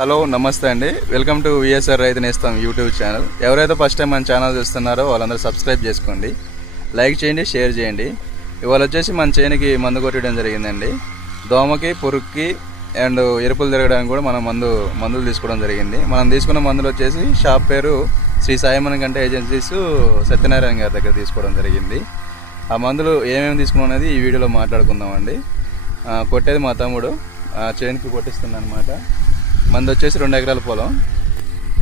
Hello నమస్తే అండి. Welcome to VSR రైతు నేస్తాం యూట్యూబ్ ఛానల్. ఎవరైతే ఫస్ట్ టైం మన ఛానల్ చూస్తున్నారో వాళ్ళందరూ సబ్స్క్రైబ్ చేసుకోండి. లైక్ చేయండి షేర్ చేయండి. ఇవాళ వచ్చేసి మన చేనికి మందు కొట్టడం జరిగిందండి. దోమకి పురుగుకి అండ్ ఎరుపులు తిరగడానికి కూడా మనం మందు మందులు తీసుకోవడం జరిగింది. మనం తీసుకున్న మందులు వచ్చేసి షాప్ పేరు శ్రీ సాయిమన్ గంట ఏజెన్సీస్ సత్యనారాయణ గారి దగ్గర తీసుకోవడం జరిగింది. ఆ మందులు ఏమేమి తీసుకున్నాం అనేది ఈ వీడియోలో మాట్లాడుకుందామండి. కొట్టేది మా తమ్ముడు. ఆ, కొట్టిస్తుంది అనమాట మంది వచ్చేసి రెండు ఎకరాల పొలం.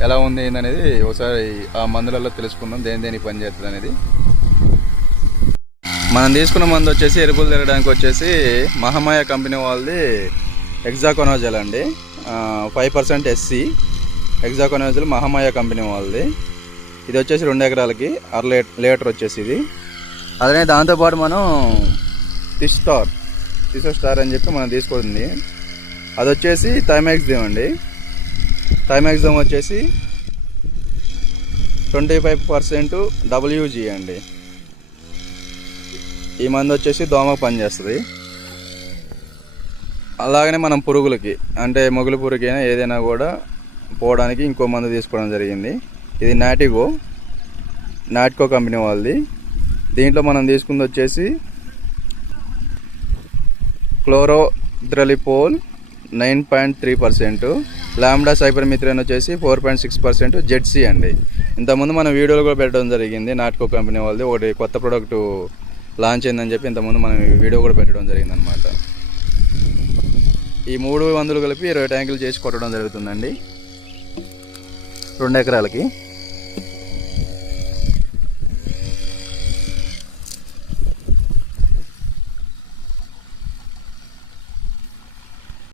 ఎలా ఉంది ఏందనేది ఒకసారి ఆ మందులలో తెలుసుకుందాం దేని దేనికి పని చేస్తుంది అనేది మనం తీసుకున్న మందు వచ్చేసి ఎరుపులు తిరగడానికి వచ్చేసి మహమాయ కంపెనీ వాళ్ళది ఎగ్జాకోనోజల్ అండి. Five percent SC hexaconazole Mahamaya company వాళ్ళది. ఇది వచ్చేసి రెండు ఎకరాలకి అర లీటర్ లీటర్ వచ్చేసి ఇది అదే దాంతోపాటు మనం ఫిష్ స్టార్ స్టార్ అని చెప్పి మనం తీసుకుంది. అది వచ్చేసి థైమాక్స్దేమ్ అండి. థైమాక్స్దేమ్ వచ్చేసి ట్వంటీ ఫైవ్ పర్సెంట్ డబ్ల్యూజీ అండి. ఈ మందు వచ్చేసి దోమకు పనిచేస్తుంది. అలాగనే మనం పురుగులకి అంటే మొగులు పురుగైనా ఏదైనా కూడా పోవడానికి ఇంకో మందు తీసుకోవడం జరిగింది. ఇది నాటిగో నాటికో కంపెనీ వాళ్ళది. దీంట్లో మనం తీసుకుంది వచ్చేసి chlorantraniliprole nine point three percent lambda cypermethrin వచ్చేసి four point six percent ZC అండి. ఇంతకుముందు మనం వీడియోలు కూడా పెట్టడం జరిగింది నాట్కో కంపెనీ వాళ్ళది ఒకటి కొత్త ప్రోడక్ట్ లాంచ్ అయిందని చెప్పి ఇంతకుముందు మనం వీడియో కూడా పెట్టడం జరిగింది అనమాట ఈ మూడు వందలు కలిపి ఇరవై ట్యాంకులు చేసి కొట్టడం జరుగుతుందండి. రెండు ఎకరాలకి.